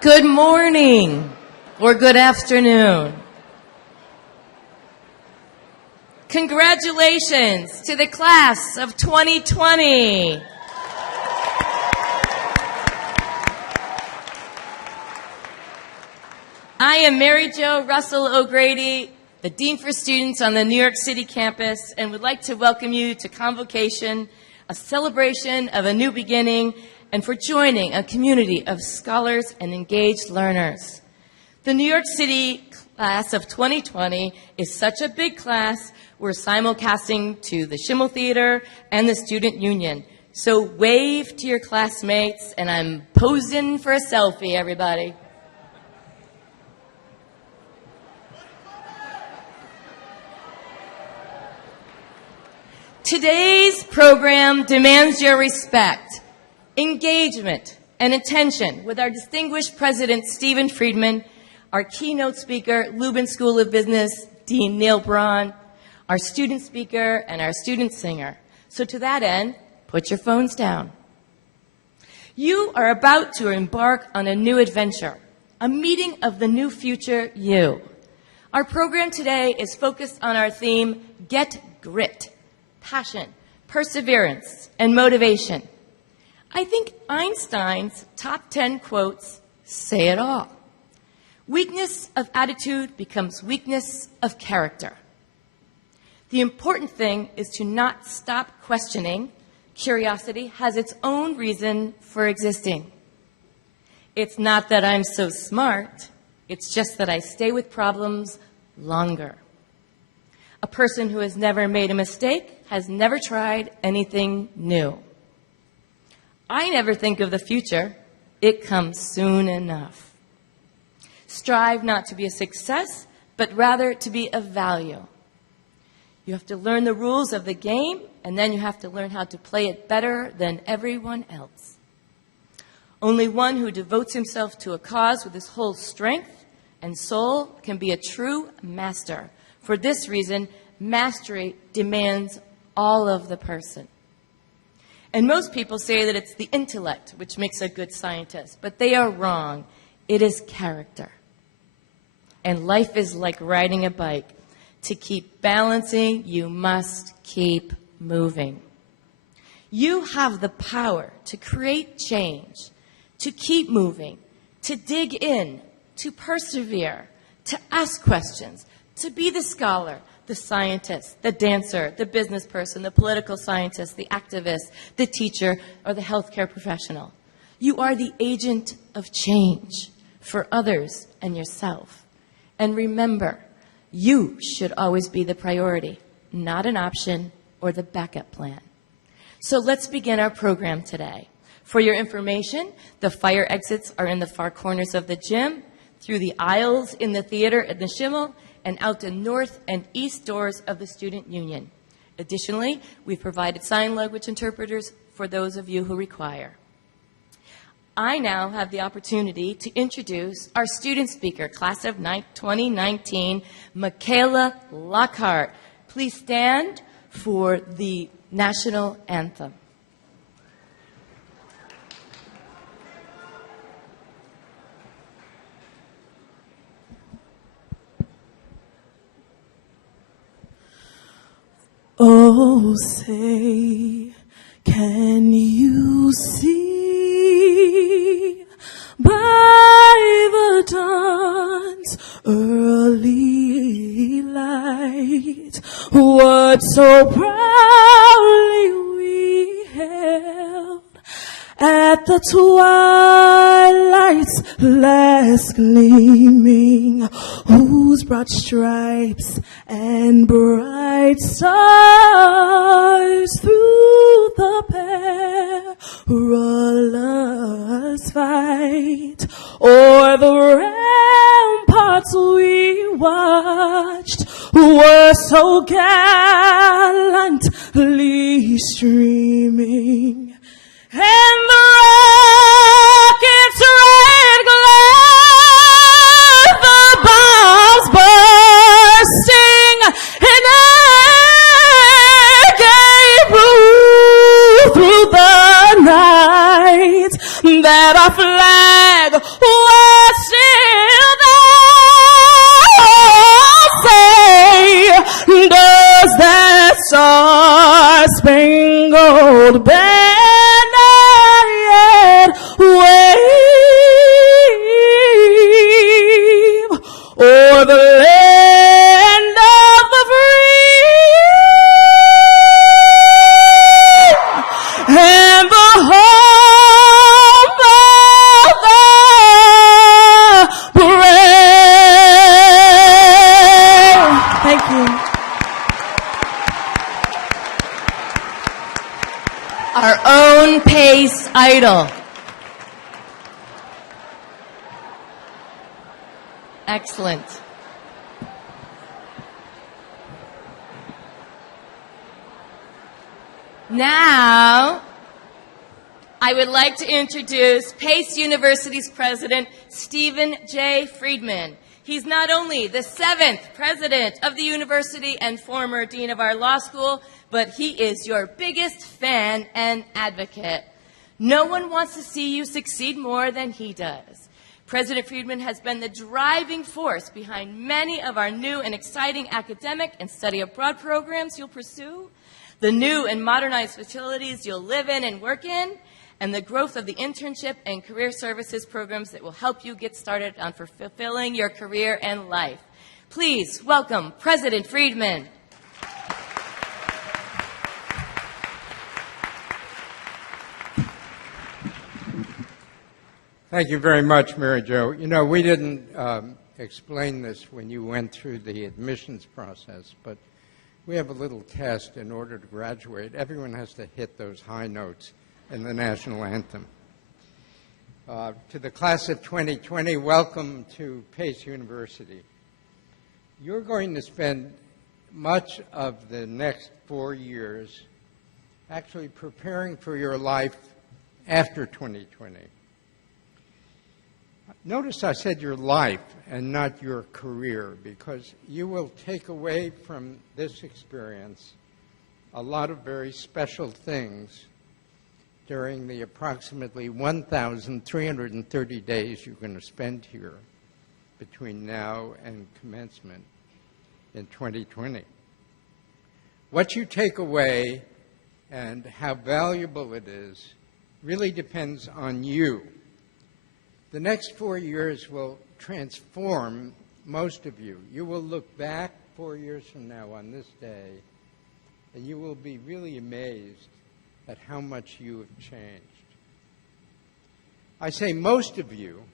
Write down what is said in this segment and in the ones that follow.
Good morning or good afternoon. Congratulations to the class of 2020. I am Mary Jo Russell O'Grady, the Dean for Students on the New York City campus, and would like to welcome you to Convocation, a celebration of a new beginning, and for joining a community of scholars and engaged learners. The New York City class of 2020 is such a big class, we're simulcasting to the Schimmel Theater and the Student Union. So wave to your classmates, and I'm posing for a selfie, everybody. Today's program demands your respect, engagement, and attention with our distinguished President, Stephen Friedman, our keynote speaker, Lubin School of Business, Dean Neil Braun, our student speaker, and our student singer. So to that end, put your phones down. You are about to embark on a new adventure, a meeting of the new future you. Our program today is focused on our theme, Get Grit, passion, perseverance, and motivation. I think Einstein's top 10 quotes say it all. Weakness of attitude becomes weakness of character. The important thing is to not stop questioning. Curiosity has its own reason for existing. It's not that I'm so smart, it's just that I stay with problems longer. A person who has never made a mistake has never tried anything new. I never think of the future. It comes soon enough. Strive not to be a success, but rather to be of value. You have to learn the rules of the game, and then you have to learn how to play it better than everyone else. Only one who devotes himself to a cause with his whole strength and soul can be a true master. For this reason, mastery demands all of the person. And most people say that it's the intellect which makes a good scientist, but they are wrong. It is character. And life is like riding a bike. To keep balancing, you must keep moving. You have the power to create change, to keep moving, to dig in, to persevere, to ask questions, to be the scholar, the scientist, the dancer, the business person, the political scientist, the activist, the teacher, or the healthcare professional. You are the agent of change for others and yourself. And remember, you should always be the priority, not an option or the backup plan. So let's begin our program today. For your information, the fire exits are in the far corners of the gym, through the aisles in the theater at the Schimmel, and out the north and east doors of the Student Union. Additionally, we've provided sign language interpreters for those of you who require. I now have the opportunity to introduce our student speaker, class of 2019, Michaela Lockhart. Please stand for the national anthem. Oh, say, can you see by the dawn's early light what so proudly we held at the twilight's last gleaming, whose broad stripes and bright stars through the perilous fight o'er the ramparts we watched were so gallantly streaming. And the rocket's red glare, the our flag was still there. Say, does that star-spangled banner yet wave o'er the land of the free and the home of the brave? Thank you. Our own Pace Idol. Excellent. Now, I would like to introduce Pace University's president, Stephen J. Friedman. He's not only the 7th president of the university and former dean of our law school, but he is your biggest fan and advocate. No one wants to see you succeed more than he does. President Friedman has been the driving force behind many of our new and exciting academic and study abroad programs you'll pursue, the new and modernized facilities you'll live in and work in, and the growth of the internship and career services programs that will help you get started on fulfilling your career and life. Please welcome President Friedman. Thank you very much, Mary Jo. You know, we didn't explain this when you went through the admissions process, but we have a little test in order to graduate. Everyone has to hit those high notes in the national anthem. To the class of 2020, welcome to Pace University. You're going to spend much of the next 4 years actually preparing for your life after 2020. Notice I said your life and not your career, because you will take away from this experience a lot of very special things during the approximately 1,330 days you're going to spend here between now and commencement in 2020. What you take away and how valuable it is really depends on you. The next 4 years will transform most of you. You will look back 4 years from now on this day, and you will be really amazed at how much you have changed. I say most of you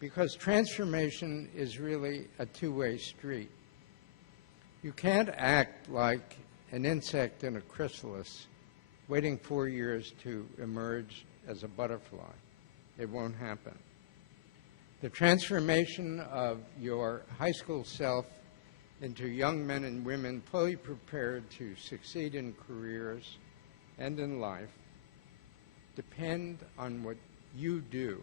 because transformation is really a two-way street. You can't act like an insect in a chrysalis waiting 4 years to emerge as a butterfly. It won't happen. The transformation of your high school self into young men and women fully prepared to succeed in careers and in life depend on what you do.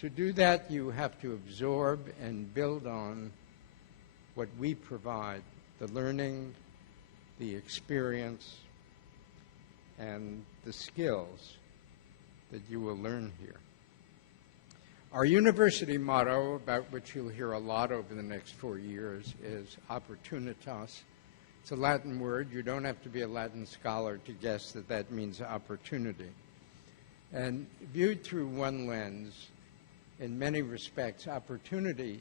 To do that, you have to absorb and build on what we provide, the learning, the experience, and the skills that you will learn here. Our university motto, about which you'll hear a lot over the next 4 years, is opportunitas. It's a Latin word. You don't have to be a Latin scholar to guess that that means opportunity. And viewed through one lens, in many respects, opportunity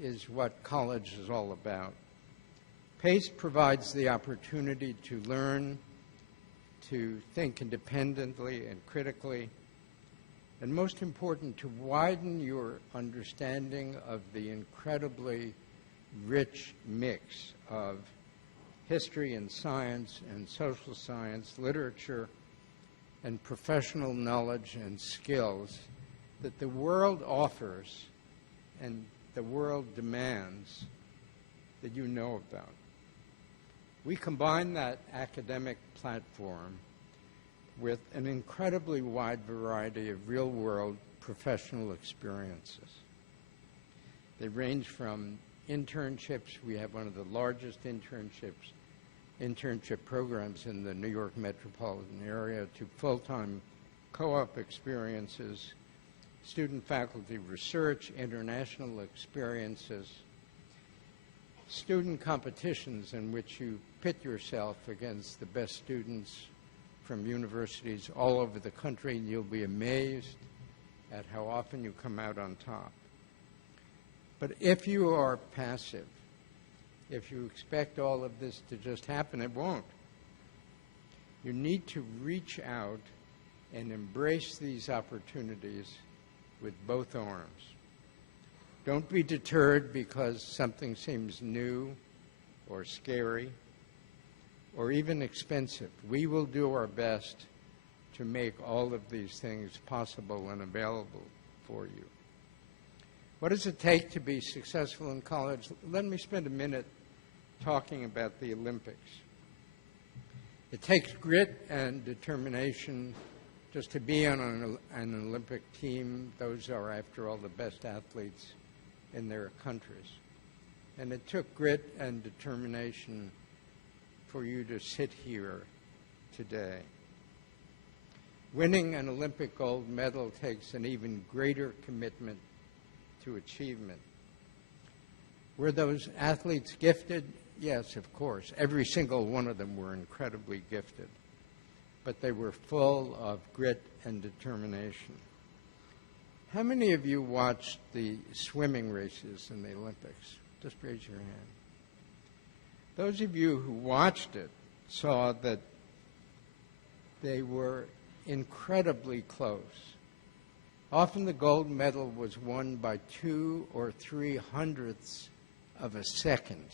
is what college is all about. PACE provides the opportunity to learn, to think independently and critically, and most important, to widen your understanding of the incredibly rich mix of history and science and social science, literature, and professional knowledge and skills that the world offers and the world demands that you know about. We combine that academic platform with an incredibly wide variety of real-world professional experiences. They range from internships. We have one of the largest internship programs in the New York metropolitan area, to full-time co-op experiences, student-faculty research, international experiences, student competitions in which you pit yourself against the best students from universities all over the country, and you'll be amazed at how often you come out on top. But if you are passive, if you expect all of this to just happen, it won't. You need to reach out and embrace these opportunities with both arms. Don't be deterred because something seems new or scary or even expensive. We will do our best to make all of these things possible and available for you. What does it take to be successful in college? Let me spend a minute talking about the Olympics. It takes grit and determination just to be on an Olympic team. Those are, after all, the best athletes in their countries. And it took grit and determination for you to sit here today. Winning an Olympic gold medal takes an even greater commitment to achievement. Were those athletes gifted? Yes, of course. Every single one of them were incredibly gifted. But they were full of grit and determination. How many of you watched the swimming races in the Olympics? Just raise your hand. Those of you who watched it saw that they were incredibly close. Often the gold medal was won by 2 or 3 hundredths of a second.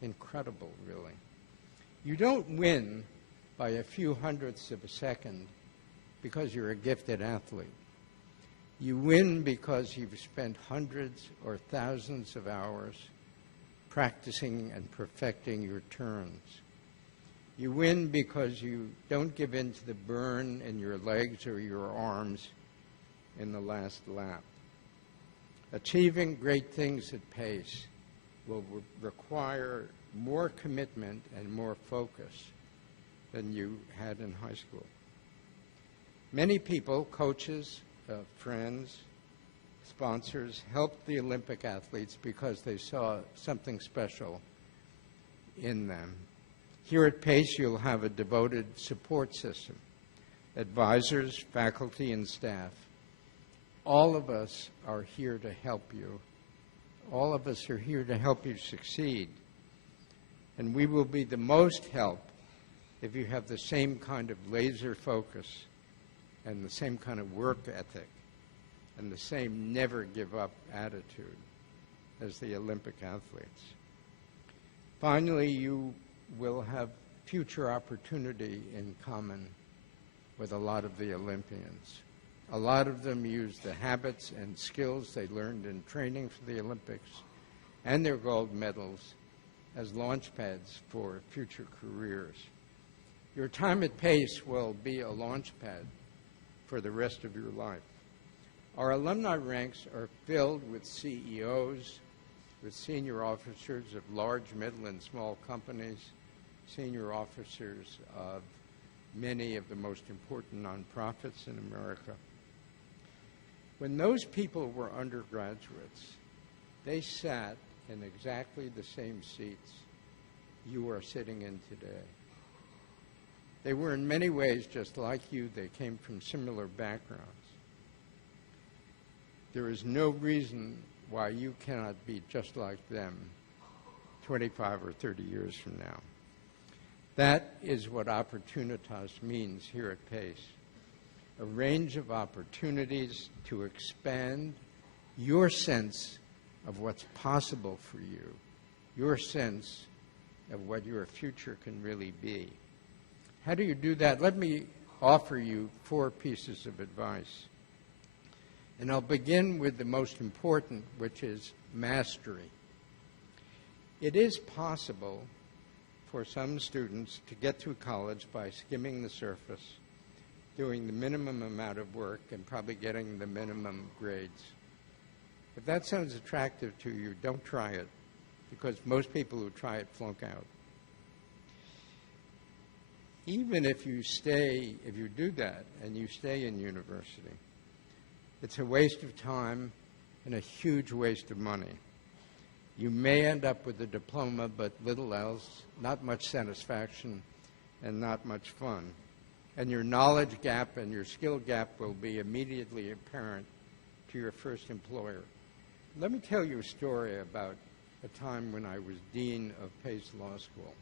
Incredible, really. You don't win by a few hundredths of a second because you're a gifted athlete. You win because you've spent hundreds or thousands of hours practicing and perfecting your turns. You win because you don't give in to the burn in your legs or your arms in the last lap. Achieving great things at pace will require more commitment and more focus than you had in high school. Many people, coaches, friends, sponsors, helped the Olympic athletes because they saw something special in them. Here at Pace, you'll have a devoted support system, advisors, faculty, and staff. All of us are here to help you. All of us are here to help you succeed. And we will be the most help if you have the same kind of laser focus and the same kind of work ethic and the same never-give-up attitude as the Olympic athletes. Finally, you will have future opportunity in common with a lot of the Olympians. A lot of them use the habits and skills they learned in training for the Olympics and their gold medals as launch pads for future careers. Your time at Pace will be a launch pad for the rest of your life. Our alumni ranks are filled with CEOs, with senior officers of large, middle, and small companies, senior officers of many of the most important nonprofits in America. When those people were undergraduates, they sat in exactly the same seats you are sitting in today. They were in many ways just like you. They came from similar backgrounds. There is no reason why you cannot be just like them 25 or 30 years from now. That is what opportunitas means here at Pace. A range of opportunities to expand your sense of what's possible for you, your sense of what your future can really be. How do you do that? Let me offer you 4 pieces of advice. And I'll begin with the most important, which is mastery. It is possible for some students to get through college by skimming the surface, doing the minimum amount of work, and probably getting the minimum grades. If that sounds attractive to you, don't try it, because most people who try it flunk out. even if you do that and you stay in university, it's a waste of time and a huge waste of money. You may end up with a diploma, but little else, not much satisfaction, and not much fun. And your knowledge gap and your skill gap will be immediately apparent to your first employer. Let me tell you a story about a time when I was dean of Pace Law School.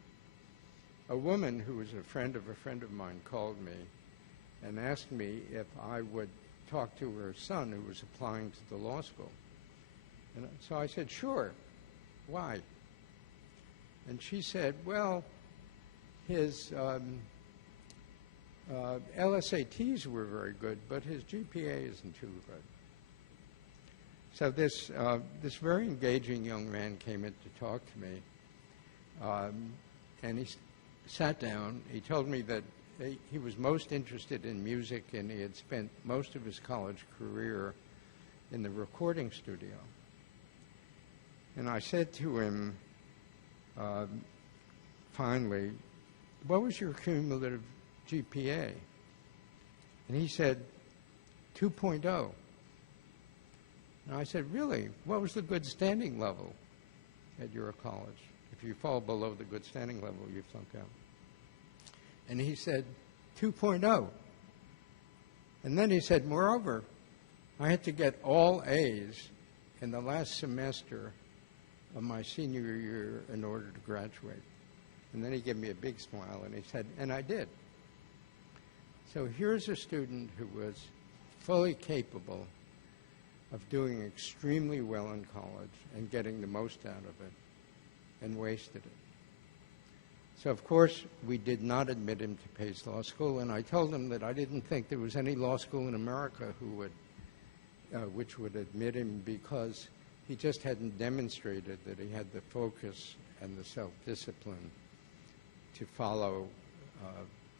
A woman who was a friend of mine called me and asked me if I would talk to her son who was applying to the law school. And so I said, sure. Why? And she said, well, his LSATs were very good, but his GPA isn't too good. So this very engaging young man came in to talk to me, and he sat down. He told me that he was most interested in music, and he had spent most of his college career in the recording studio. And I said to him, finally, what was your cumulative GPA? And he said, 2.0. And I said, really? What was the good standing level at your college? If you fall below the good standing level, you flunk out. And he said, 2.0. And then he said, moreover, I had to get all A's in the last semester of my senior year in order to graduate. And then he gave me a big smile and he said, and I did. So here's a student who was fully capable of doing extremely well in college and getting the most out of it, and wasted it. So, of course, we did not admit him to Pace Law School, and I told him that I didn't think there was any law school in America which would admit him, because he just hadn't demonstrated that he had the focus and the self-discipline to follow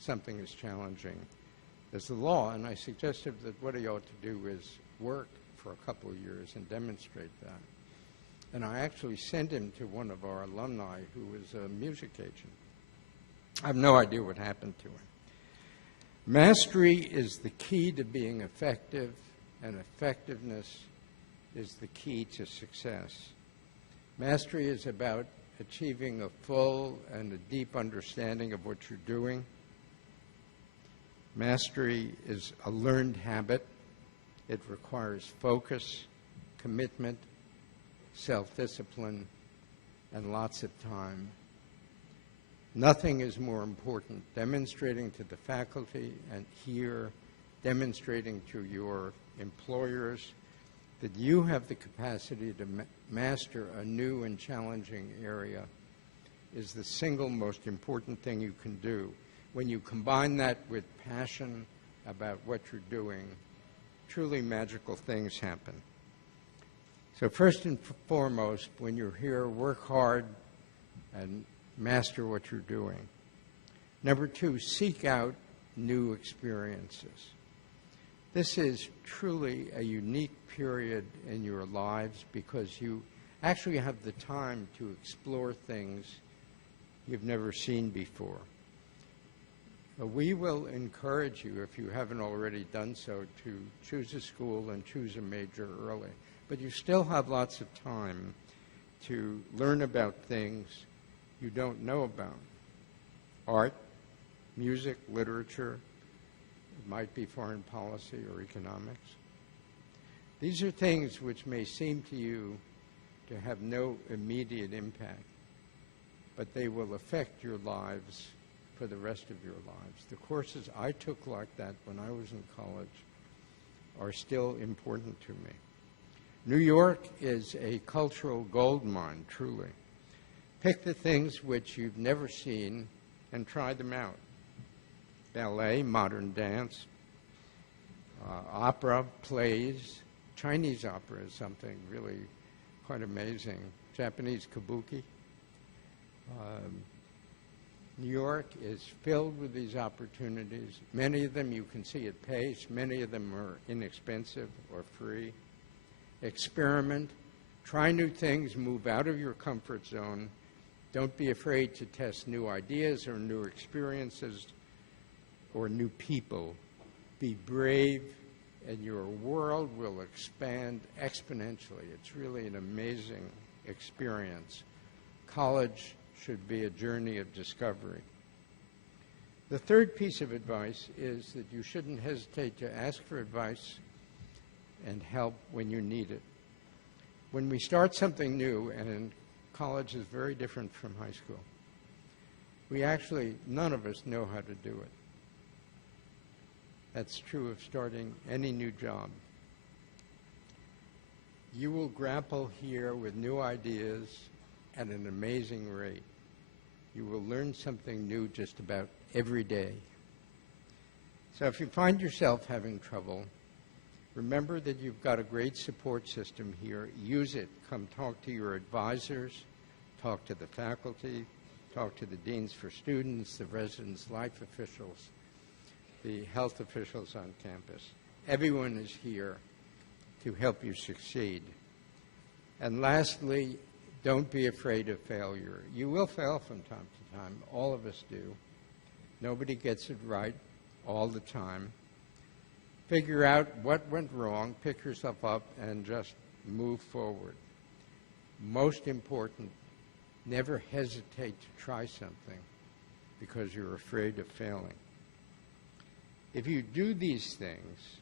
something as challenging as the law. And I suggested that what he ought to do is work for a couple of years and demonstrate that. And I actually sent him to one of our alumni who was a music agent. I have no idea what happened to him. Mastery is the key to being effective, and effectiveness is the key to success. Mastery is about achieving a full and a deep understanding of what you're doing. Mastery is a learned habit. It requires focus, commitment, self-discipline, and lots of time. Nothing is more important. Demonstrating to the faculty and here, demonstrating to your employers that you have the capacity to master a new and challenging area is the single most important thing you can do. When you combine that with passion about what you're doing, truly magical things happen. So first and foremost, when you're here, work hard and master what you're doing. Number two, seek out new experiences. This is truly a unique period in your lives because you actually have the time to explore things you've never seen before. We will encourage you, if you haven't already done so, to choose a school and choose a major early. But you still have lots of time to learn about things you don't know about. Art, music, literature, it might be foreign policy or economics. These are things which may seem to you to have no immediate impact, but they will affect your lives for the rest of your lives. The courses I took like that when I was in college are still important to me. New York is a cultural gold mine, truly. Pick the things which you've never seen and try them out. Ballet, modern dance, opera, plays. Chinese opera is something really quite amazing. Japanese kabuki. New York is filled with these opportunities. Many of them you can see at Pace. Many of them are inexpensive or free. Experiment. Try new things. Move out of your comfort zone. Don't be afraid to test new ideas or new experiences. or new people. Be brave, and your world will expand exponentially. It's really an amazing experience. College should be a journey of discovery. The third piece of advice is that you shouldn't hesitate to ask for advice and help when you need it. When we start something new, and college is very different from high school, none of us know how to do it. That's true of starting any new job. You will grapple here with new ideas at an amazing rate. You will learn something new just about every day. So if you find yourself having trouble, remember that you've got a great support system here. Use it. Come talk to your advisors, talk to the faculty, talk to the deans for students, the residence life officials, the health officials on campus. Everyone is here to help you succeed. And lastly, don't be afraid of failure. You will fail from time to time. All of us do. Nobody gets it right all the time. Figure out what went wrong, pick yourself up, and just move forward. Most important, never hesitate to try something because you're afraid of failing. If you do these things,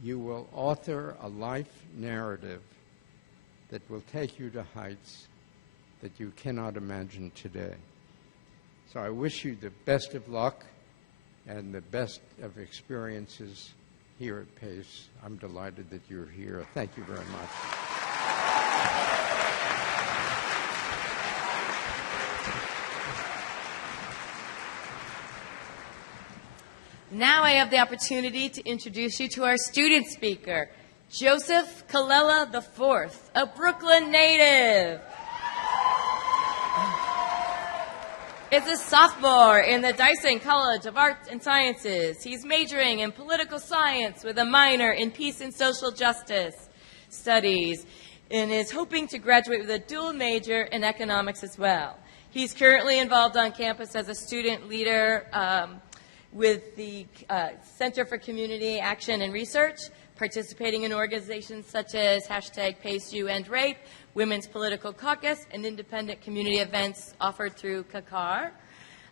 you will author a life narrative that will take you to heights that you cannot imagine today. So I wish you the best of luck and the best of experiences here at Pace. I'm delighted that you're here. Thank you very much. Now I have the opportunity to introduce you to our student speaker, Joseph Colella IV, a Brooklyn native. Is a sophomore in the Dyson College of Arts and Sciences. He's majoring in political science with a minor in peace and social justice studies and is hoping to graduate with a dual major in economics as well. He's currently involved on campus as a student leader with the Center for Community Action and Research, participating in organizations such as #PaceUEndRape, Women's Political Caucus, and independent community events offered through CACAR.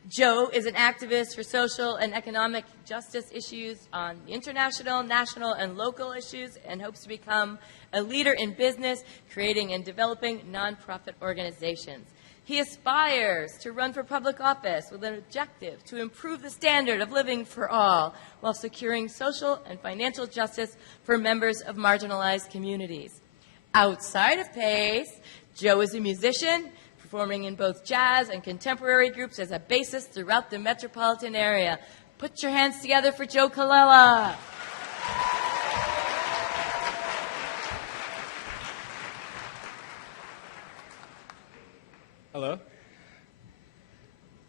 Joe is an activist for social and economic justice issues on international, national, and local issues, and hopes to become a leader in business, creating and developing nonprofit organizations. He aspires to run for public office with an objective to improve the standard of living for all while securing social and financial justice for members of marginalized communities. Outside of Pace, Joe is a musician, performing in both jazz and contemporary groups as a bassist throughout the metropolitan area. Put your hands together for Joe Colella. Hello.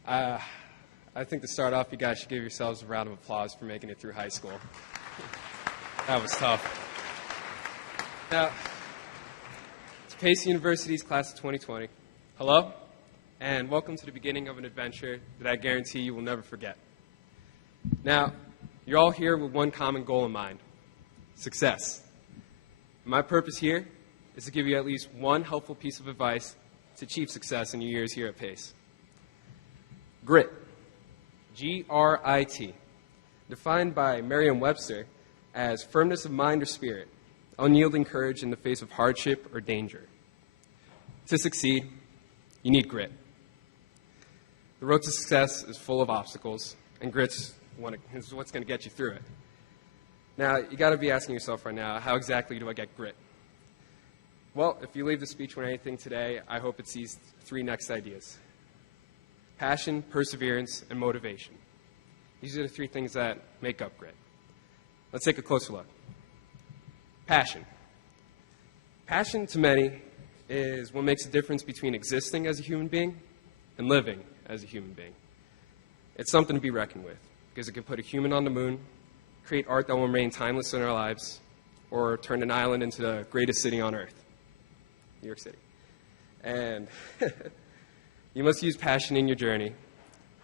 I think to start off, you guys should give yourselves a round of applause for making it through high school. That was tough. Now, to Pace University's class of 2020, hello, and welcome to the beginning of an adventure that I guarantee you will never forget. Now, you're all here with one common goal in mind: success. My purpose here is to give you at least one helpful piece of advice to achieve success in your years here at Pace. Grit, G-R-I-T, defined by Merriam-Webster as firmness of mind or spirit, unyielding courage in the face of hardship or danger. To succeed, you need grit. The road to success is full of obstacles, and grit's what's going to get you through it. Now, you got to be asking yourself right now, how exactly do I get grit? Well, if you leave the speech with anything today, I hope it's these three next ideas: passion, perseverance, and motivation. These are the three things that make up grit. Let's take a closer look. Passion. Passion, to many, is what makes the difference between existing as a human being and living as a human being. It's something to be reckoned with, because it can put a human on the moon, create art that will remain timeless in our lives, or turn an island into the greatest city on earth, New York City. And you must use passion in your journey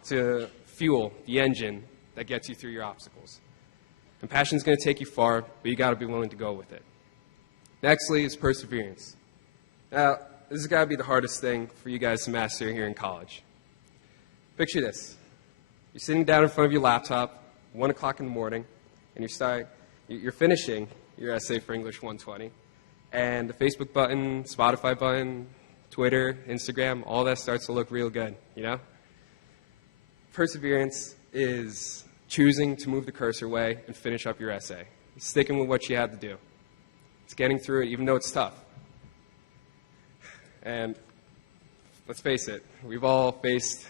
to fuel the engine that gets you through your obstacles. And passion's going to take you far, but you got to be willing to go with it. Nextly is perseverance. Now, this has got to be the hardest thing for you guys to master here in college. Picture this. You're sitting down in front of your laptop, 1 o'clock in the morning, and you're finishing your essay for English 120, and the Facebook button, Spotify button, Twitter, Instagram, all that starts to look real good, you know? Perseverance is choosing to move the cursor away and finish up your essay. Sticking with what you had to do. It's getting through it, even though it's tough. And let's face it, we've all faced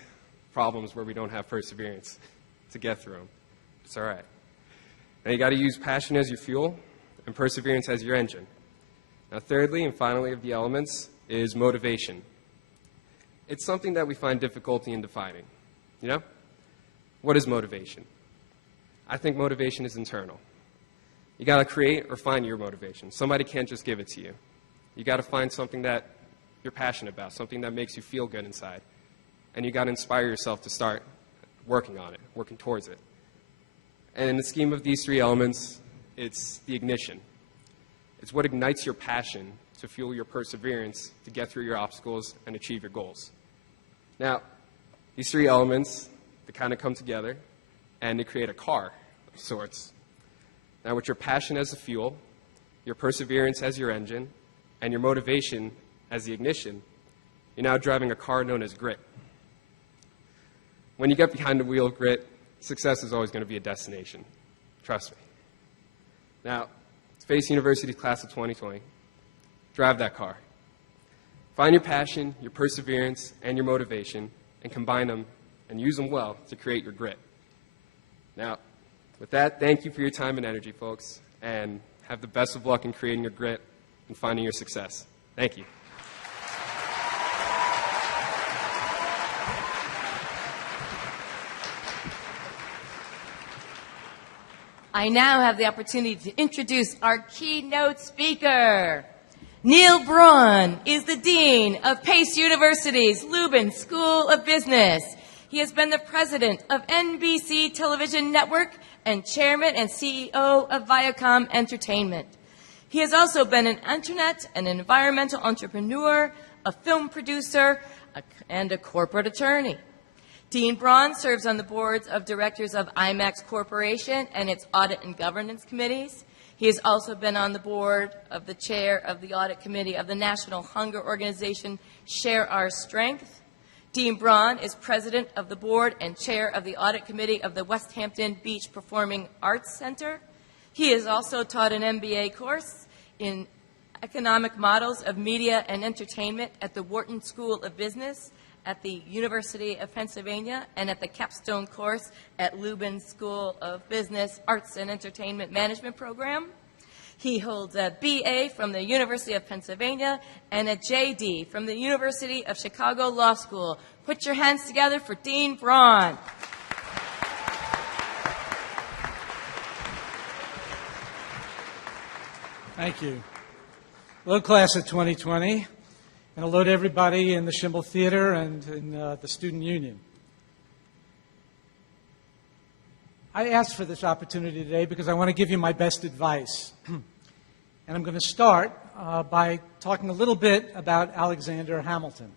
problems where we don't have perseverance to get through them. It's all right. Now you got to use passion as your fuel and perseverance as your engine. Now thirdly and finally of the elements is motivation. It's something that we find difficulty in defining. You know? What is motivation? I think motivation is internal. You got to create or find your motivation. Somebody can't just give it to you. You got to find something that you're passionate about, something that makes you feel good inside. And you got to inspire yourself to start working on it, working towards it. And in the scheme of these three elements, it's the ignition. It's what ignites your passion to fuel your perseverance to get through your obstacles and achieve your goals. Now, these three elements, they kind of come together and they create a car of sorts. Now, with your passion as the fuel, your perseverance as your engine, and your motivation as the ignition, you're now driving a car known as grit. When you get behind the wheel of grit, success is always going to be a destination. Trust me. Now, Space University's class of 2020, drive that car. Find your passion, your perseverance, and your motivation, and combine them and use them well to create your grit. Now, with that, thank you for your time and energy, folks, and have the best of luck in creating your grit and finding your success. Thank you. I now have the opportunity to introduce our keynote speaker. Neil Braun is the Dean of Pace University's Lubin School of Business. He has been the president of NBC Television Network and chairman and CEO of Viacom Entertainment. He has also been an internet and environmental entrepreneur, a film producer, and a corporate attorney. Dean Braun serves on the boards of directors of IMAX Corporation and its audit and governance committees. He has also been on the board of the chair of the audit committee of the National Hunger Organization, Share Our Strength. Dean Braun is president of the board and chair of the audit committee of the West Hampton Beach Performing Arts Center. He has also taught an MBA course in economic models of media and entertainment at the Wharton School of Business at the University of Pennsylvania and at the capstone course at Lubin School of Business Arts and Entertainment Management Program. He holds a BA from the University of Pennsylvania and a JD from the University of Chicago Law School. Put your hands together for Dean Braun. Thank you. Hello, class of 2020. And hello to everybody in the Schimble Theater and in the Student Union. I asked for this opportunity today because I want to give you my best advice. And I'm going to start by talking a little bit about Alexander Hamilton.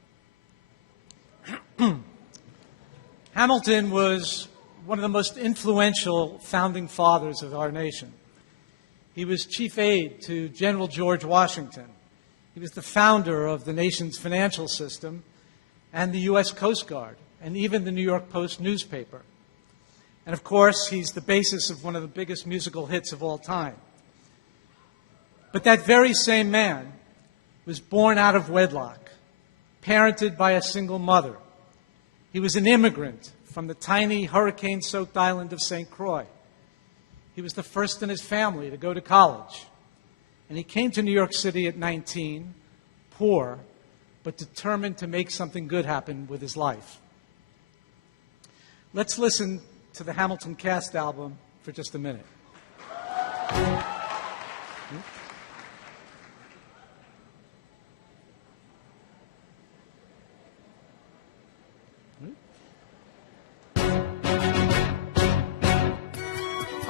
Hamilton was one of the most influential founding fathers of our nation. He was chief aide to General George Washington. He was the founder of the nation's financial system and the U.S. Coast Guard and even the New York Post newspaper. And of course, he's the basis of one of the biggest musical hits of all time. But that very same man was born out of wedlock, parented by a single mother. He was an immigrant from the tiny hurricane-soaked island of St. Croix. He was the first in his family to go to college. And he came to New York City at 19, poor, but determined to make something good happen with his life. Let's listen to the Hamilton Cast album for just a minute.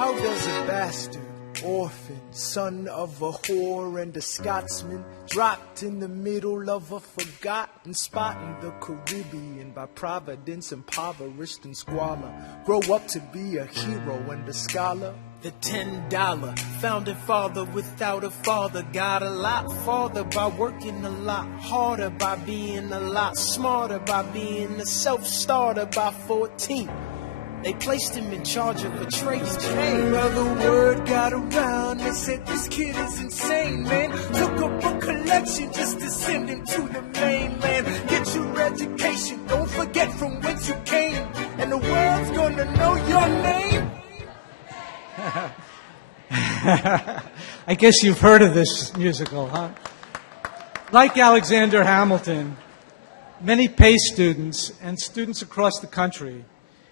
How does a bastard, orphan, son of a whore and a Scotsman, dropped in the middle of a forgotten spot in the Caribbean by providence, impoverished and squalor, grow up to be a hero and a scholar? The $10 founding father without a father got a lot farther by working a lot harder, by being a lot smarter, by being a self-starter. By 14, they placed him in charge of a trading chain. Well, the word got around, they said this kid is insane, man. Took up a collection just to send him to the mainland. Get your education, don't forget from whence you came, and the world's gonna know your name. I guess you've heard of this musical, huh? Like Alexander Hamilton, many PACE students and students across the country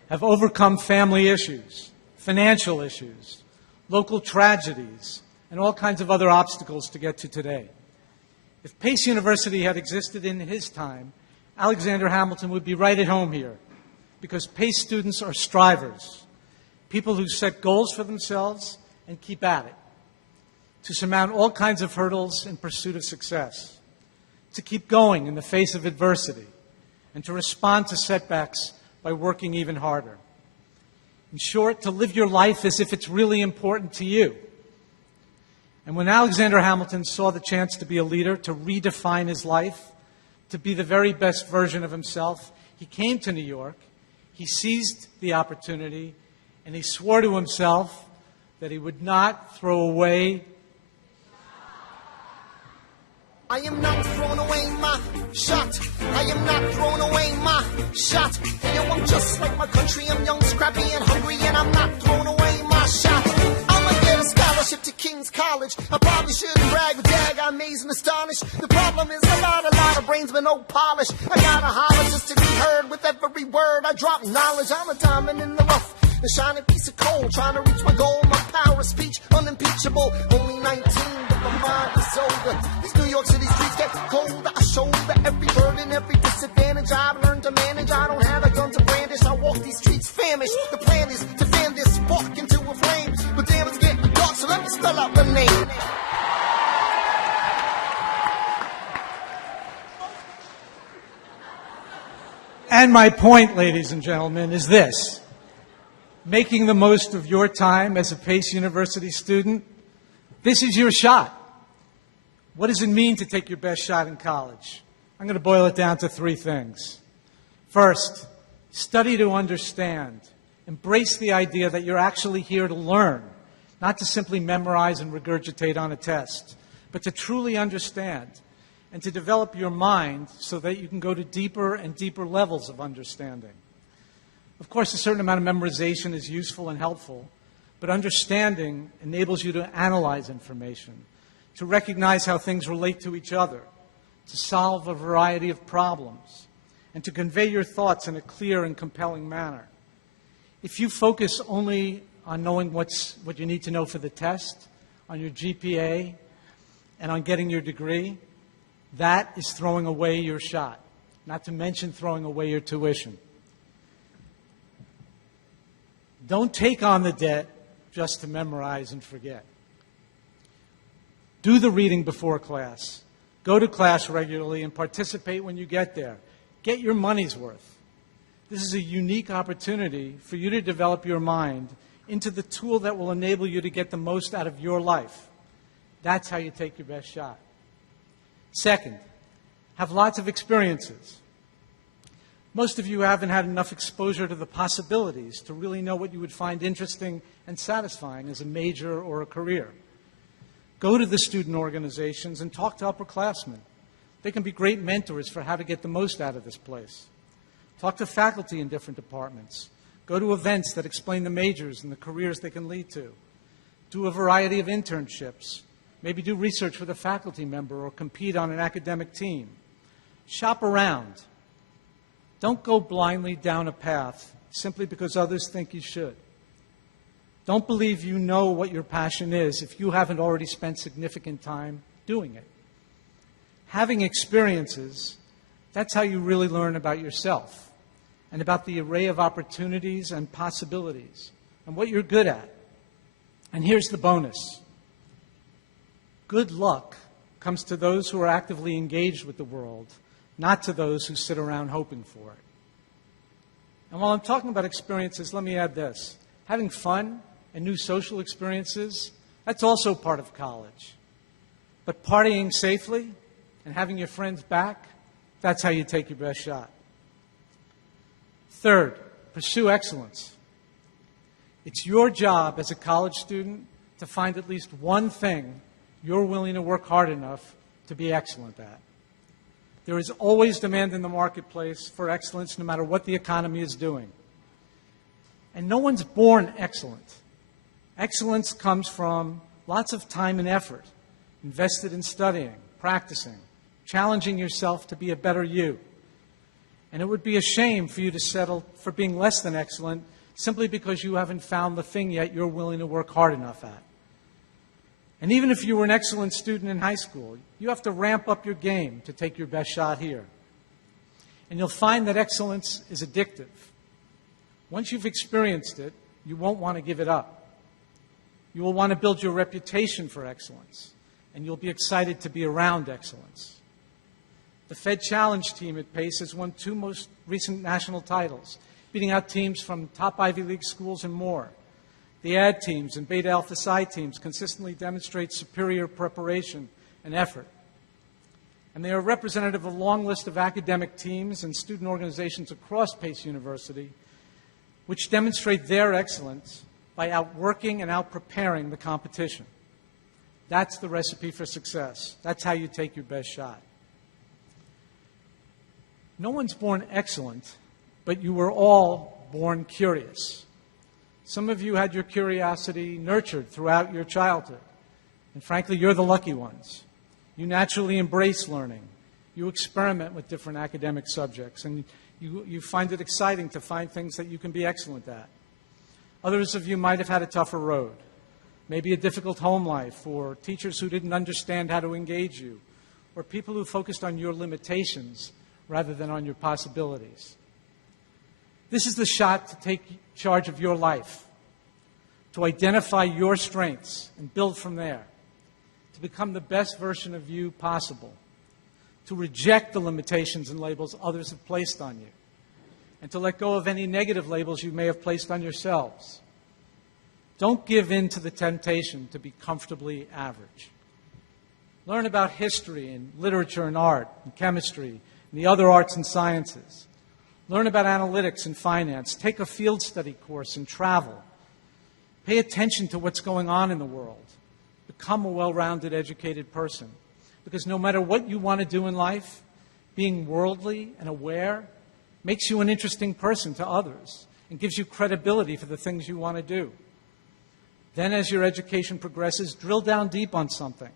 have overcome family issues, financial issues, local tragedies, and all kinds of other obstacles to get to today. If Pace University had existed in his time, Alexander Hamilton would be right at home here, because Pace students are strivers, people who set goals for themselves and keep at it, to surmount all kinds of hurdles in pursuit of success, to keep going in the face of adversity, and to respond to setbacks by working even harder. In short, to live your life as if it's really important to you. And when Alexander Hamilton saw the chance to be a leader, to redefine his life, to be the very best version of himself, he came to New York, he seized the opportunity, and he swore to himself that he would not throw away. I am not throwing away my shot. I am not throwing away my shot. Yo, I'm just like my country. I'm young, scrappy, and hungry, and I'm not throwing away my shot. I'ma get a scholarship to King's College. I probably shouldn't brag, but dag, I'm amazed and astonished. The problem is a lot of brains, but no polish. I gotta holler just to be heard with every word I drop. Knowledge, I'm a diamond in the rough, a shining piece of coal, trying to reach my goal. My power of speech, unimpeachable. Only 19, but my mind is older. These New York City streets get colder. I shoulder every burden, every disadvantage. I've learned to manage. I don't have a gun to brandish. I walk these streets famished. The plan is to fan this spark into a flame. But damn, it's getting dark, so let me spell out the name. And my point, ladies and gentlemen, is this. Making the most of your time as a Pace University student, this is your shot. What does it mean to take your best shot in college? I'm going to boil it down to 3 things. First, study to understand. Embrace the idea that you're actually here to learn, not to simply memorize and regurgitate on a test, but to truly understand and to develop your mind so that you can go to deeper and deeper levels of understanding. Of course, a certain amount of memorization is useful and helpful, but understanding enables you to analyze information, to recognize how things relate to each other, to solve a variety of problems, and to convey your thoughts in a clear and compelling manner. If you focus only on knowing what you need to know for the test, on your GPA, and on getting your degree, that is throwing away your shot, not to mention throwing away your tuition. Don't take on the debt just to memorize and forget. Do the reading before class. Go to class regularly and participate when you get there. Get your money's worth. This is a unique opportunity for you to develop your mind into the tool that will enable you to get the most out of your life. That's how you take your best shot. Second, have lots of experiences. Most of you haven't had enough exposure to the possibilities to really know what you would find interesting and satisfying as a major or a career. Go to the student organizations and talk to upperclassmen. They can be great mentors for how to get the most out of this place. Talk to faculty in different departments. Go to events that explain the majors and the careers they can lead to. Do a variety of internships. Maybe do research with a faculty member or compete on an academic team. Shop around. Don't go blindly down a path simply because others think you should. Don't believe you know what your passion is if you haven't already spent significant time doing it. Having experiences, that's how you really learn about yourself and about the array of opportunities and possibilities and what you're good at. And here's the bonus. Good luck comes to those who are actively engaged with the world, not to those who sit around hoping for it. And while I'm talking about experiences, let me add this. Having fun and new social experiences, that's also part of college. But partying safely and having your friends back, that's how you take your best shot. Third, pursue excellence. It's your job as a college student to find at least one thing you're willing to work hard enough to be excellent at. There is always demand in the marketplace for excellence, no matter what the economy is doing. And no one's born excellent. Excellence comes from lots of time and effort invested in studying, practicing, challenging yourself to be a better you. And it would be a shame for you to settle for being less than excellent simply because you haven't found the thing yet you're willing to work hard enough at. And even if you were an excellent student in high school, you have to ramp up your game to take your best shot here. And you'll find that excellence is addictive. Once you've experienced it, you won't want to give it up. You will want to build your reputation for excellence, and you'll be excited to be around excellence. The Fed Challenge team at Pace has won 2 most recent national titles, beating out teams from top Ivy League schools and more. The AD teams and Beta Alpha Psi teams consistently demonstrate superior preparation and effort. And they are representative of a long list of academic teams and student organizations across Pace University, which demonstrate their excellence by outworking and outpreparing the competition. That's the recipe for success. That's how you take your best shot. No one's born excellent, but you were all born curious. Some of you had your curiosity nurtured throughout your childhood. And frankly, you're the lucky ones. You naturally embrace learning. You experiment with different academic subjects, and you find it exciting to find things that you can be excellent at. Others of you might have had a tougher road, maybe a difficult home life, or teachers who didn't understand how to engage you, or people who focused on your limitations rather than on your possibilities. This is the shot to take charge of your life, to identify your strengths and build from there, to become the best version of you possible, to reject the limitations and labels others have placed on you, and to let go of any negative labels you may have placed on yourselves. Don't give in to the temptation to be comfortably average. Learn about history and literature and art and chemistry and the other arts and sciences. Learn about analytics and finance. Take a field study course and travel. Pay attention to what's going on in the world. Become a well-rounded, educated person. Because no matter what you want to do in life, being worldly and aware makes you an interesting person to others and gives you credibility for the things you want to do. Then as your education progresses, drill down deep on something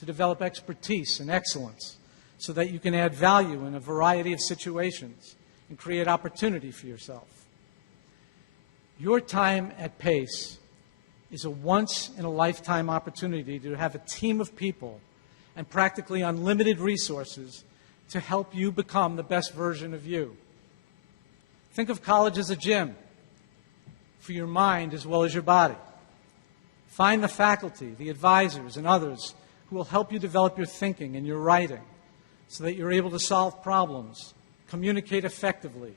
to develop expertise and excellence so that you can add value in a variety of situations and create opportunity for yourself. Your time at Pace is a once-in-a-lifetime opportunity to have a team of people and practically unlimited resources to help you become the best version of you. Think of college as a gym for your mind as well as your body. Find the faculty, the advisors, and others who will help you develop your thinking and your writing so that you're able to solve problems, communicate effectively,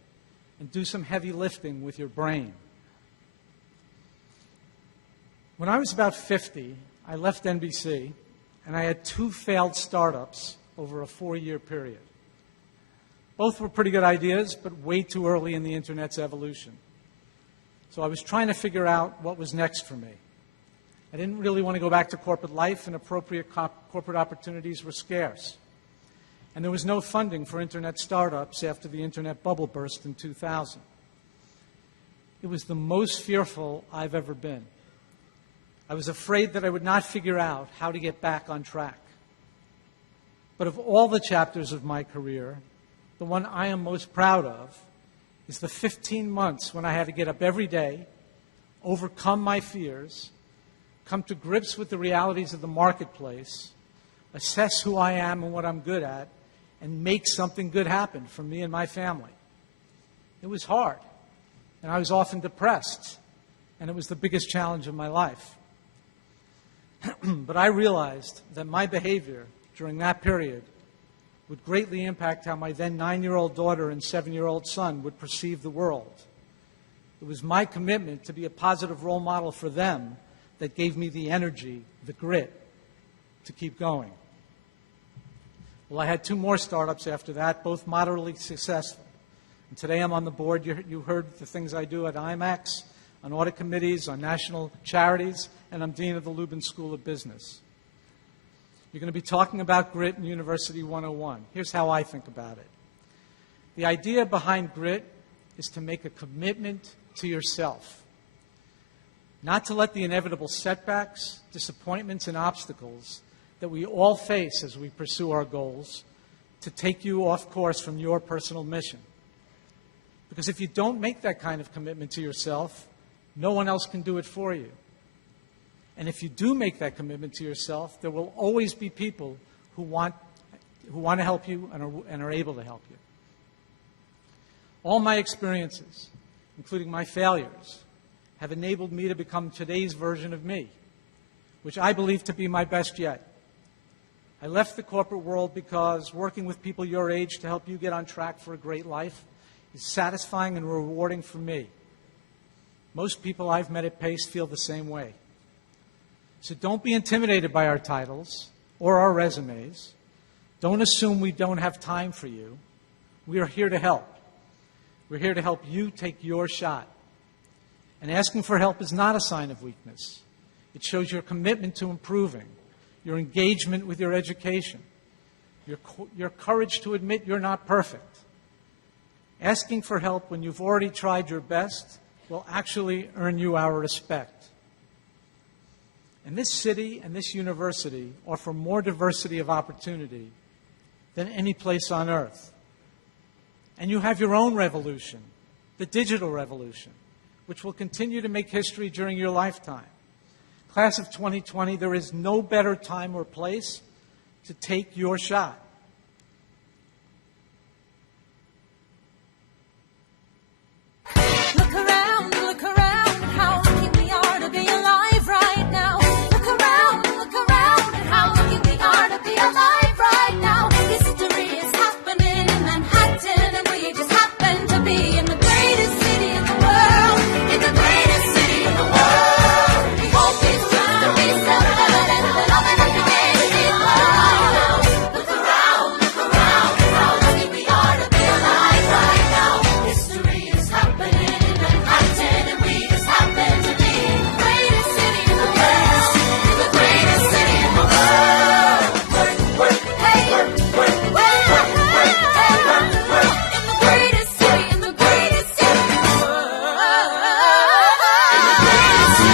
and do some heavy lifting with your brain. When I was about 50, I left NBC, and I had 2 failed startups over a 4-year period. Both were pretty good ideas, but way too early in the Internet's evolution. So I was trying to figure out what was next for me. I didn't really want to go back to corporate life, and appropriate corporate opportunities were scarce. And there was no funding for Internet startups after the Internet bubble burst in 2000. It was the most fearful I've ever been. I was afraid that I would not figure out how to get back on track. But of all the chapters of my career, the one I am most proud of is the 15 months when I had to get up every day, overcome my fears, come to grips with the realities of the marketplace, assess who I am and what I'm good at, and make something good happen for me and my family. It was hard, and I was often depressed, and it was the biggest challenge of my life. But I realized that my behavior during that period would greatly impact how my then 9-year-old daughter and 7-year-old son would perceive the world. It was my commitment to be a positive role model for them that gave me the energy, the grit, to keep going. Well, I had 2 more startups after that, both moderately successful. And today I'm on the board. You heard the things I do at IMAX, on audit committees, on national charities, and I'm dean of the Lubin School of Business. You're going to be talking about grit in University 101. Here's how I think about it. The idea behind grit is to make a commitment to yourself, not to let the inevitable setbacks, disappointments, and obstacles that we all face as we pursue our goals to take you off course from your personal mission. Because if you don't make that kind of commitment to yourself, no one else can do it for you. And if you do make that commitment to yourself, there will always be people who want to help you and are able to help you. All my experiences, including my failures, have enabled me to become today's version of me, which I believe to be my best yet. I left the corporate world because working with people your age to help you get on track for a great life is satisfying and rewarding for me. Most people I've met at Pace feel the same way. So don't be intimidated by our titles or our resumes. Don't assume we don't have time for you. We are here to help. We're here to help you take your shot. And asking for help is not a sign of weakness. It shows your commitment to improving, your engagement with your education, your courage to admit you're not perfect. Asking for help when you've already tried your best will actually earn you our respect. And this city and this university offer more diversity of opportunity than any place on earth. And you have your own revolution, the digital revolution, which will continue to make history during your lifetime. Class of 2020, there is no better time or place to take your shot. Look around, how lucky we are to be alive right now. Look around, how lucky we are to be alive right now. History is happening in Manhattan, and we just happen to be in the greatest city in the world. In the greatest city in the world. We hope it's just to be self-evident that all that we made is love. Look around, how lucky we are to be alive right now. History is happening in Manhattan, and we just happen to be in the greatest city in the world. In the greatest city in the world. Hey, in the greatest city, in the greatest city in the world. In the greatest city in the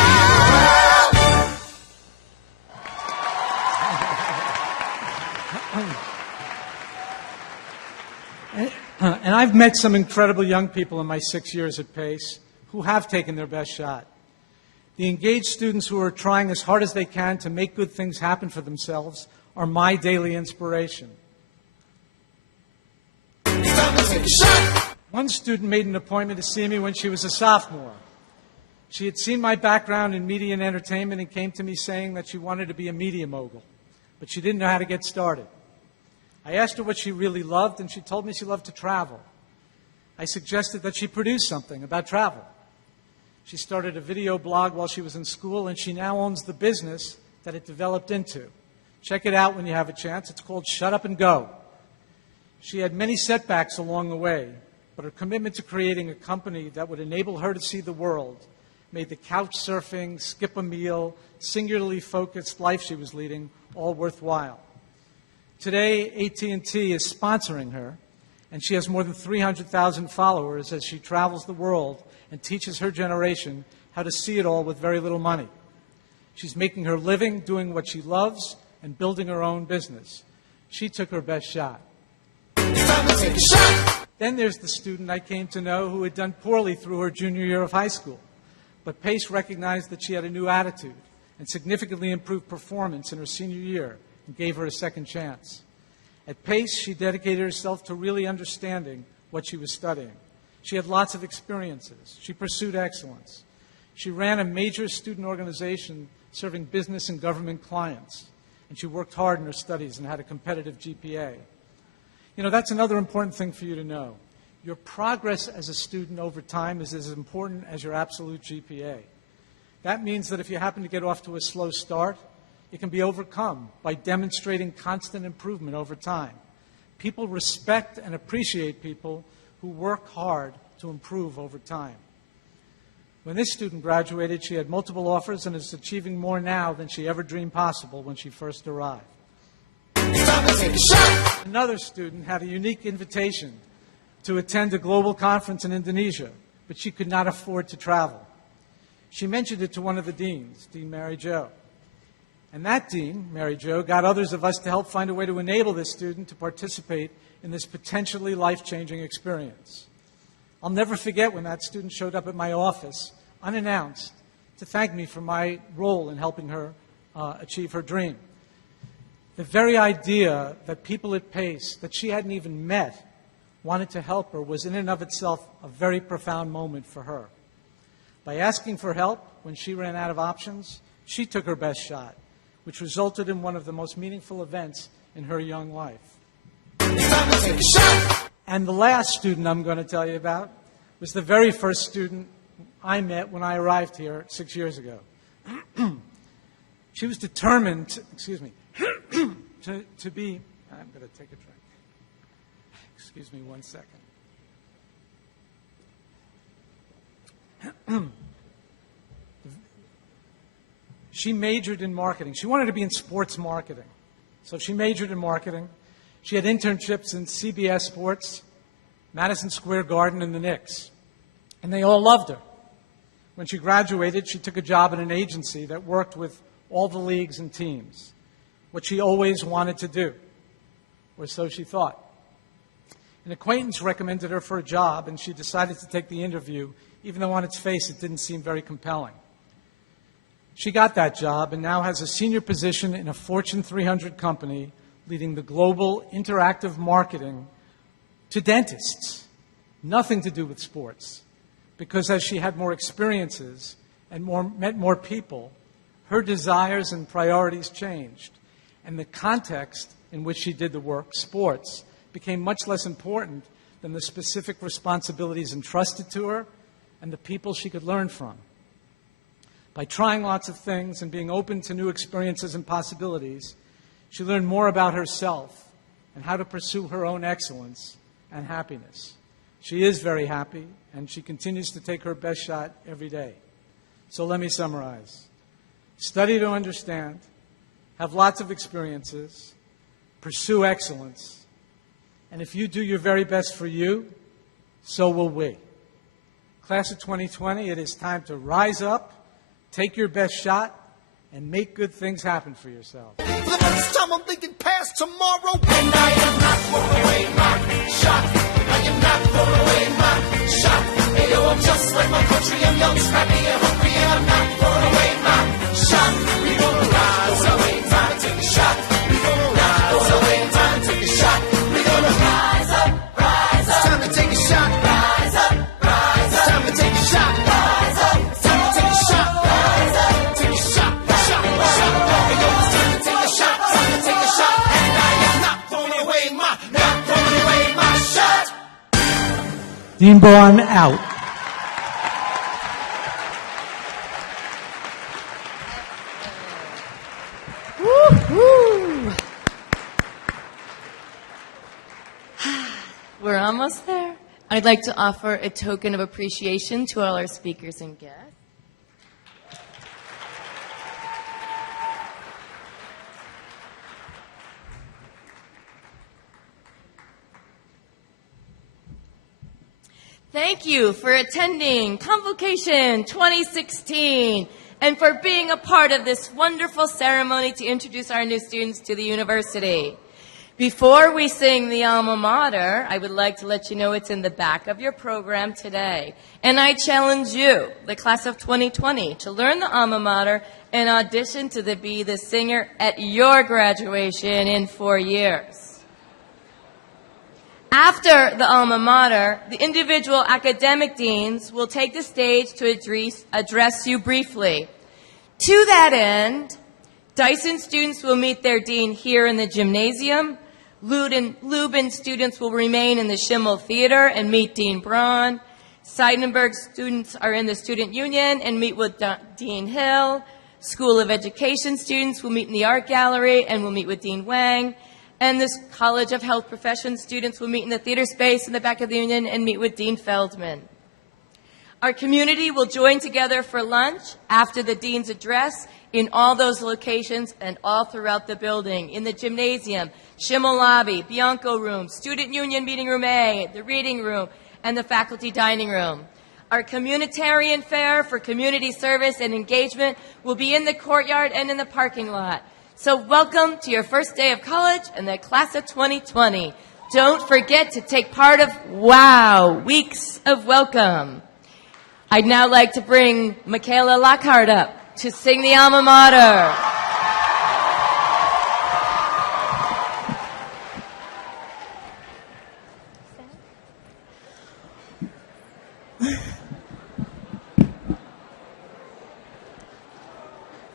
world. And I've met some incredible young people in my 6 years at Pace who have taken their best shot. The engaged students who are trying as hard as they can to make good things happen for themselves are my daily inspiration. One student made an appointment to see me when she was a sophomore. She had seen my background in media and entertainment and came to me saying that she wanted to be a media mogul, but she didn't know how to get started. I asked her what she really loved, and she told me she loved to travel. I suggested that she produce something about travel. She started a video blog while she was in school, and she now owns the business that it developed into. Check it out when you have a chance. It's called Shut Up and Go. She had many setbacks along the way, but her commitment to creating a company that would enable her to see the world made the couch surfing, skip a meal, singularly focused life she was leading all worthwhile. Today, AT&T is sponsoring her, and she has more than 300,000 followers as she travels the world and teaches her generation how to see it all with very little money. She's making her living doing what she loves and building her own business. She took her best shot. Then there's the student I came to know who had done poorly through her junior year of high school. But Pace recognized that she had a new attitude and significantly improved performance in her senior year and gave her a second chance. At Pace, she dedicated herself to really understanding what she was studying. She had lots of experiences. She pursued excellence. She ran a major student organization serving business and government clients. And she worked hard in her studies and had a competitive GPA. You know, that's another important thing for you to know. Your progress as a student over time is as important as your absolute GPA. That means that if you happen to get off to a slow start, it can be overcome by demonstrating constant improvement over time. People respect and appreciate people who work hard to improve over time. When this student graduated, she had multiple offers and is achieving more now than she ever dreamed possible when she first arrived. Another student had a unique invitation to attend a global conference in Indonesia, but she could not afford to travel. She mentioned it to one of the deans, Dean Mary Jo. And that dean, Mary Jo, got others of us to help find a way to enable this student to participate in this potentially life-changing experience. I'll never forget when that student showed up at my office, unannounced, to thank me for my role in helping her achieve her dream. The very idea that people at Pace, that she hadn't even met, wanted to help her was in and of itself a very profound moment for her. By asking for help when she ran out of options, she took her best shot, which resulted in one of the most meaningful events in her young life. And the last student I'm going to tell you about was the very first student I met when I arrived here 6 years ago. She was determined, to be, I'm going to take a drink. Excuse me 1 second. She majored in marketing. She wanted to be in sports marketing. So she majored in marketing. She had internships in CBS Sports, Madison Square Garden, and the Knicks. And they all loved her. When she graduated, she took a job at an agency that worked with all the leagues and teams, what she always wanted to do, or so she thought. An acquaintance recommended her for a job, and she decided to take the interview, even though on its face it didn't seem very compelling. She got that job and now has a senior position in a Fortune 300 company leading the global interactive marketing to dentists. Nothing to do with sports. Because as she had more experiences and met more people, her desires and priorities changed. And the context in which she did the work, sports, became much less important than the specific responsibilities entrusted to her and the people she could learn from. By trying lots of things and being open to new experiences and possibilities, she learned more about herself and how to pursue her own excellence and happiness. She is very happy, and she continues to take her best shot every day. So let me summarize. Study to understand, have lots of experiences, pursue excellence, and if you do your very best for you, so will we. Class of 2020, it is time to rise up, take your best shot, and make good things happen for yourself. For the first time I'm thinking past tomorrow, and I am not throwing away my shot. I am not throwing away my shot. Hey, yo, I'm just like my country. I'm young, scrappy, and hungry, and I'm not throwing away my shot. We gonna rise up, ain't time to take a shot. We gonna rise up, ain't time to take a shot. We gonna rise up, rise up. It's time to take a shot. Rise up, rise up. It's time to take a shot. Rise up. It's time to take a shot. Rise up. Take a shot, shot, shot. Hey, yo, it's time to take a shot. Time to take a shot. And I am not throwing away my shot. Dean Braun out. Woo-hoo. We're almost there. I'd like to offer a token of appreciation to all our speakers and guests. Thank you for attending Convocation 2016 and for being a part of this wonderful ceremony to introduce our new students to the university. Before we sing the alma mater, I would like to let you know it's in the back of your program today. And I challenge you, the class of 2020, to learn the alma mater and audition to be the singer at your graduation in 4 years. After the alma mater, the individual academic deans will take the stage to address you briefly. To that end, Dyson students will meet their dean here in the gymnasium. Lubin students will remain in the Schimmel Theater and meet Dean Braun. Seidenberg students are in the Student Union and meet with Dean Hill. School of Education students will meet in the Art Gallery and will meet with Dean Wang. And the College of Health Professions students will meet in the theater space in the back of the Union and meet with Dean Feldman. Our community will join together for lunch after the dean's address in all those locations and all throughout the building, in the gymnasium, Schimmel Lobby, Bianco Room, Student Union Meeting Room A, the Reading Room, and the Faculty Dining Room. Our communitarian fair for community service and engagement will be in the courtyard and in the parking lot. So welcome to your first day of college and the class of 2020. Don't forget to take part of WOW, Weeks of Welcome. I'd now like to bring Michaela Lockhart up to sing the alma mater.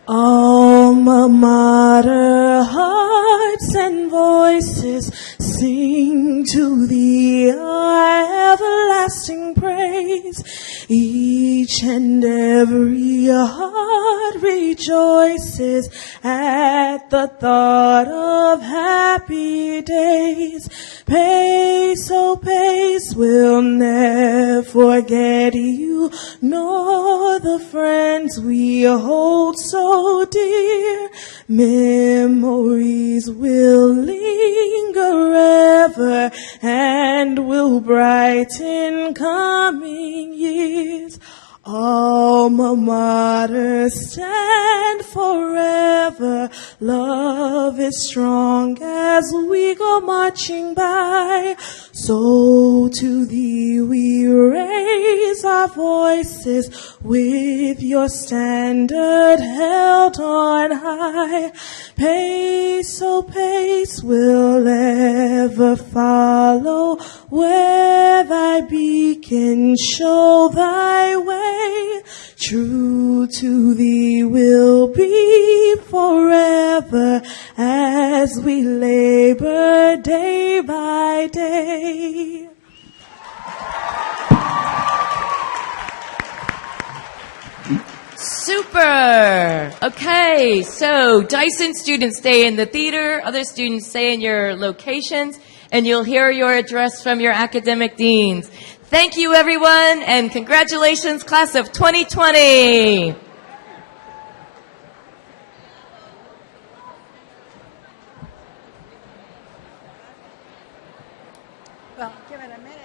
Alma mater, hearts and voices sing to thee our everlasting praise. Each and every heart rejoices at the thought of happy days. Pace, oh pace, we'll never forget you, nor the friends we hold so dear. Memories will linger ever and will brighten coming years. Alma mater, stand forever. Love is strong as we go marching by. So to thee we raise our voices with your standard held on high. Pace, oh pace, will ever follow where thy beacon show thy way. True to thee will be forever as we labor day by day. Super! Okay, so Dyson students stay in the theater, other students stay in your locations, and you'll hear your address from your academic deans. Thank you, everyone, and congratulations, class of 2020. Well, give it a minute.